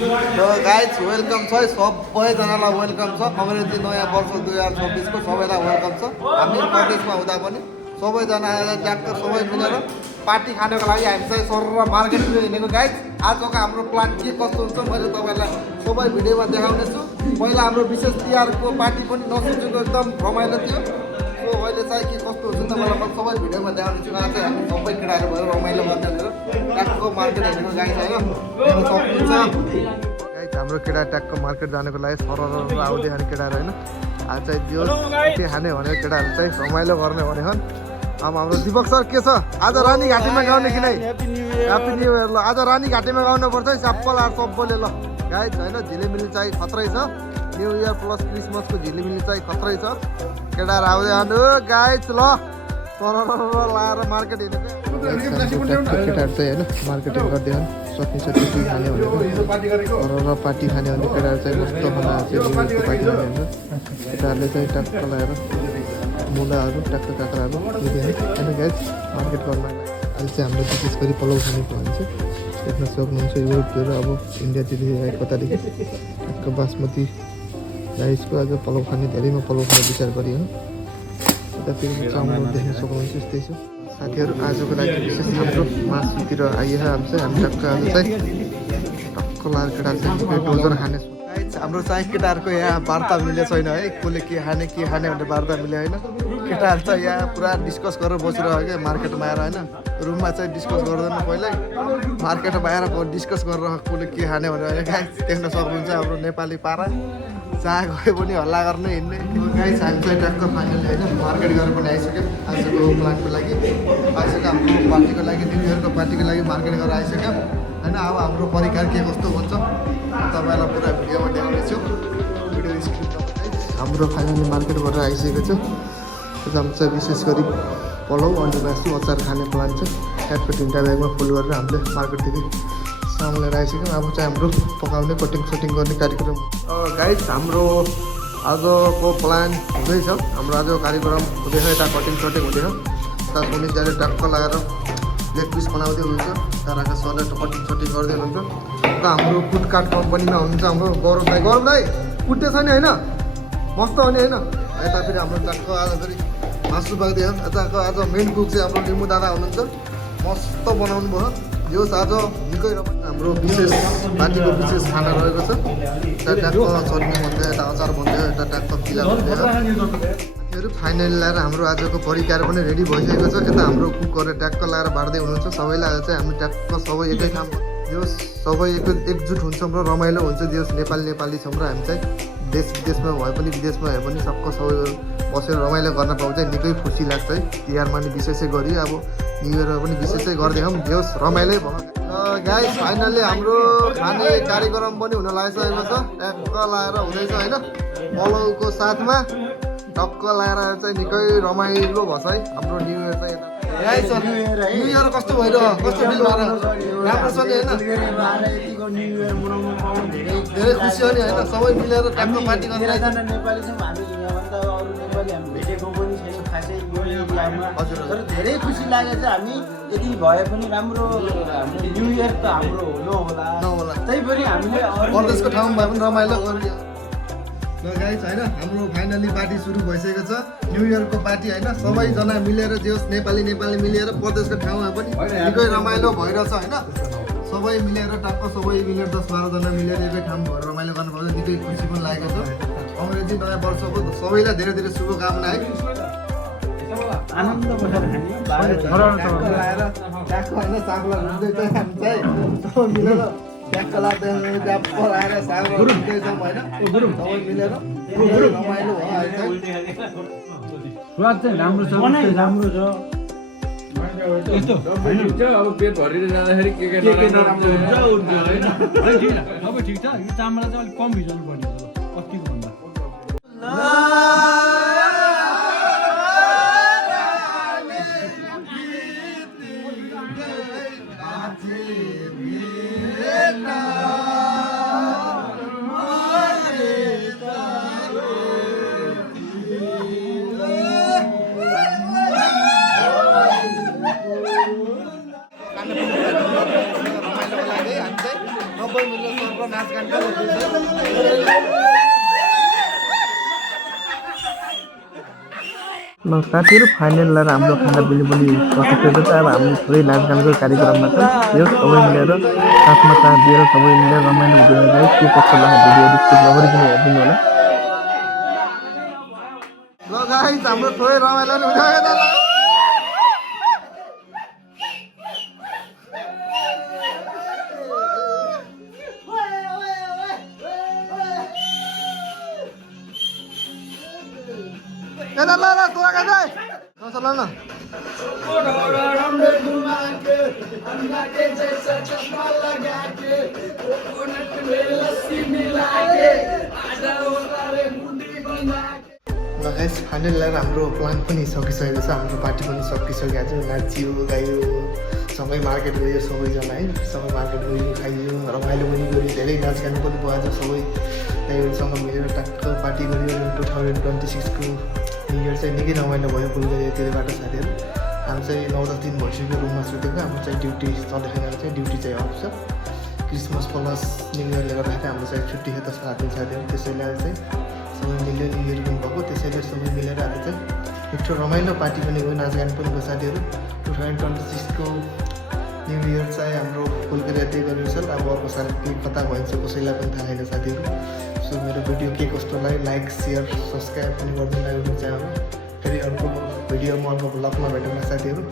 तो guys welcome छ सबैजनालाई वेलकम छ अङ्ग्रेजी नयाँ वर्ष 2026 को सबैलाई वेलकम छ। हामी प्रदेशमा हुँदा पनि सबैजना ट्याक्टर सबै मिलेर पार्टी खानको लागि हामी चाहिँ सर मार्केटमा हिँडेको। गाइज आजको हाम्रो प्लान के कस्तो हुन्छ मैले तपाईँलाई सबै भिडियोमा देखाउने छु। पहिला हाम्रो विशेष तिहारको पार्टी पनि नसोचेको एकदम रमाइलो थियो। सो अहिले चाहिँ के कस्तो हुन्छ तपाईँलाई म सबै भिडियोमा देखाउने छु। आज चाहिँ हामी सबै केटाहरू भएर रमाइलो गर्दै ट्याक्टको मार्केट हिँडेको। गाइज होइन सक्नुहुन्छ हाम्रो केटा ट्याक्क मार्केट जानको लागि सरर आउँदै खाने केटाहरू होइन। आज चाहिँ त्यो के खाने भनेर केटाहरू चाहिँ रमाइलो गर्ने भने हन्। अब हाम्रो दिपक सर के छ आज रानी घाटीमा गाउने कि नै? Happy new year. ल आज रानी घाटीमा गाउनुपर्छ है सबल आर सबले। ल गाइज होइन झिलिमिली चाहिँ खत्रै छ। न्यु इयर प्लस क्रिसमसको झिलिमिली चाहिँ खत्रै छ। केटाहरू आउँदै खानु गाइज। ल सरर लाएर मार्केट हिँडेको केटाहरू चाहिँ होइन मार्केटिङ गर्दै सक्ने सबै खाने भनेको र पार्टी खाने भने केटाहरू चाहिँ मस्तो खाना पार्टी खाने हुन्छ। केटाहरूले चाहिँ ट्याक्क लगाएर मुलाहरू ट्याक्क काँक्राहरू होइन गाइज मार्केट गर्न। अहिले चाहिँ हाम्रो विशेष गरी पलाउ खाने प्लान छ। देख्न सक्नुहुन्छ युरोपतिर अब इन्डियातिर कतादेखि ट्याक्क बासमती राइसको आज पलाउ खाने धेरैमा पलाउ खाने विचार गरियो। यतातिर चामल देख्न सक्नुहुन्छ यस्तै छ। साथीहरू आजको लागि विशेष हाम्रो मासुतिर आइहाल्छ। हामी ट्याक्क आज चाहिँ टक्क लाएर केटाहरू चाहिँ डोजर खाने हाम्रो चाहिँ केटाहरूको यहाँ वार्ता मिले छैन है। कसले के खाने भनेर वार्ता मिले होइन। केटाहरू चाहिँ यहाँ पुरा डिस्कस गरेर बसिरहेको क्या मार्केटमा आएर होइन। रुममा चाहिँ डिस्कस गर्दैन पहिल्यै मार्केटमा आएर डिस्कस गरेर कसले के खाने भनेर गाइस देख्न सक्नुहुन्छ। हाम्रो नेपाली पारा जहाँ गयो पनि हल्ला गर्ने हिँड्ने गाइस। हामी चाहिँ ट्याक्क फाइनली होइन मार्केट गरेर पनि आइसक्यौँ। आजको प्लानको लागि आइसक्यो। हाम्रो पार्टीको लागि न्यु इयरको पार्टीको लागि मार्केट गरेर आइसक्यौँ होइन। अब हाम्रो परिकार के कस्तो हुन्छ तपाईँलाई पुरा भिडियोमा देखाउने छु। भिडियो स्क्रिन हाम्रो फाइनली मार्केट गरेर आइसकेको छ। हामी चाहिँ विशेष गरी पलाउ अनि मासु अचार खाने प्लान छ। ट्याक्क 3टा ब्यागमा फुल गरेर हामीले मार्केटदेखि सामान आइसक्यौँ। अब चाहिँ हाम्रो पकाउने कटिङ सटिङ गर्ने कार्यक्रम गाइस हाम्रो आजको प्लान हुँदैछ। हाम्रो आजको कार्यक्रम हुँदैछ। यता कटिङ सटिङ हुँदैछ। यता सुनिसले ट्याक्क लगाएर लेग पिस बनाउँदै हुनुहुन्छ। ताराका सरले कटिङ सटिङ गर्दै हुनुहुन्छ। त हाम्रो फुडकार्ट कम्पनीमा हुनुहुन्छ हाम्रो गौरव दाई कुट्टे छ नि होइन मस्त हो नि होइन। यता फेरि हाम्रो ट्याक्क आज फेरि मासु पाक्दैछ। यताको आज मेन कुक चाहिँ हाम्रो लिम्बू दादा हुनुहुन्छ। मस्त बनाउनु भयो। यो आज निकै हाम्रो विशेष पार्टीको विशेष खाना रहेको छ। यता ट्याक्क चटनी भन्दै यता अचार भन्दै यता ट्याक्क पिला भन्दै फाइनली लगाएर हाम्रो आजको परिकार पनि रेडी भइसकेको छ। यता हाम्रो कुकहरूले ट्याक्क लगाएर बाँड्दै हुनुहुन्छ। सबैलाई आज चाहिँ हामी ट्याक्क सबै एकै ठाउँ जो सबै एकजुट हुन्छौँ र रमाइलो हुन्छ। जो नेपाली छौँ र हामी चाहिँ देश विदेशमा भए पनि विदेशमा भए पनि सबको सबै बसेर रमाइलो गर्न पाउँछ। निकै खुसी लाग्छ है। तिहारमा नि विशेषै गरी अब न्यु इयरमा पनि विशेषै गर्दैछौँ। जो रमाइलै भयो। गाइस फाइनली हाम्रो खाने कार्यक्रम पनि हुन लागिसकेको छ। ट्याक्क लाएर हुँदैछ होइन पलाउको साथमा टक्क लाएर चाहिँ निकै रमाइलो भन्छ है हाम्रो न्यु इयर चाहिँ। न्यु इयर कस्तो भइरह्यो कस्तो फिल भएर राम्रो छ नि होइन। धेरै खुसी हो नि होइन सबै मिलेर ट्याक्क पार्टी गरेर तर धेरै खुसी लाग्यो चाहिँ हामी यति भए पनि राम्रो न्यु इयर त हाम्रो नहोला त्यही पनि हामीले परदेशको ठाउँमा भए पनि रमाइलो गरियो। ल गाइस होइन हाम्रो फाइनली पार्टी सुरु भइसकेको छ। न्यु इयरको पार्टी होइन सबैजना मिलेर जे होस् नेपाली मिलेर परदेशको ठाउँमा पनि निकै रमाइलो भइरहेछ होइन। सबै मिलेर टक्क सबै मिलेर 10-12 जना मिलेर एकै ठाउँ भएर रमाइलो गर्नुपर्छ। निकै खुसी पनि लागेको छ। अङ्ग्रेजी नयाँ वर्षको सबैलाई धेरै धेरै शुभकामना है। आनन्द बसेर लगाएर ट्याक्क होइन सागला रुँदैछ हामी चाहिँ सबै मिलेर ट्याक्क लाग्दै ट्याक्क लगाएर सागला रुँदैछौँ होइन सबै मिलेर रमाइलो भयो अहिले चाहिँ। स्वाद चाहिँ राम्रो छ राम्रो छ। यस्तो अब पेट भरेर जाँदाखेरि के नराम्रो हुन्छ होइन। अब ठिक छ। यो चामडा चाहिँ अलिक कम भिजाउनु पर्ने हो अस्तिको भन्दा। सबै मिलेर नाच ल साथीहरू फाइनल लाएर हाम्रो खानापिना पनि सकिसकेको छ। अब हामी थोरै नाचगानको कार्यक्रममा छ यो सबै मिलेर साथमा साथ दिएर सबै मिलेर रमाइलो हुँदैन गाइस। के कस्तो लाग्यो भिडियोहरू स्किप नगरिकन हेरिदिनु होला। ल गाइस हाम्रो थोरै रमाइलो नि हुँदैन ल ल ल ल तोरा का जाए चल न ल गाइस फाइनल ल्याएर हाम्रो प्लान पनि सकिसकेको छ। हाम्रो पार्टी पनि सकिसकेको छ। नाचियो गायो सँगै मार्केट गयो सबैजना है। सबै मार्केट गयो खाइयो रमाइलो पनि गऱ्यो धेरै नाचगान पनि भयो आज सबै त्यहीसँग मिलेर टक्क पार्टी गऱ्यो। 2026 को न्यु इयर चाहिँ निकै रमाइलो भयो फुलगढी त्यही बाटो साथीहरू। हामी चाहिँ 9-10 दिन भइसक्यो रुममा सुतेको। हाम्रो चाहिँ ड्युटी चलेको चाहिँ ड्युटी चाहिँ अफ छ। क्रिसमस प्लस न्यु इयरले गर्दाखेरि हाम्रो चाहिँ छुट्टी छ 10 रात साथीहरू। त्यसैले चाहिँ सबै मिलेर न्यु इयर पनि भएको। त्यसैले सबै मिलेर आज चाहिँ मिठो रमाइलो पार्टी पनि गयो नाचगान पनि भयो साथीहरू। 2026 को न्यु इयर चाहिँ हाम्रो फुलगढी त्यही गरेको छ। अब अर्को साल के कता भइन्छ कसैलाई पनि थाहा छैन साथीहरू। सो मेरो भिडियो के कस्तो लाग्यो लाइक सेयर सब्सक्राइब पनि गरिदिनु लाग्यो चाहन्छु। फेरि अर्को भिडियोमा अर्को ब्लगमा भेटौँला साथीहरू।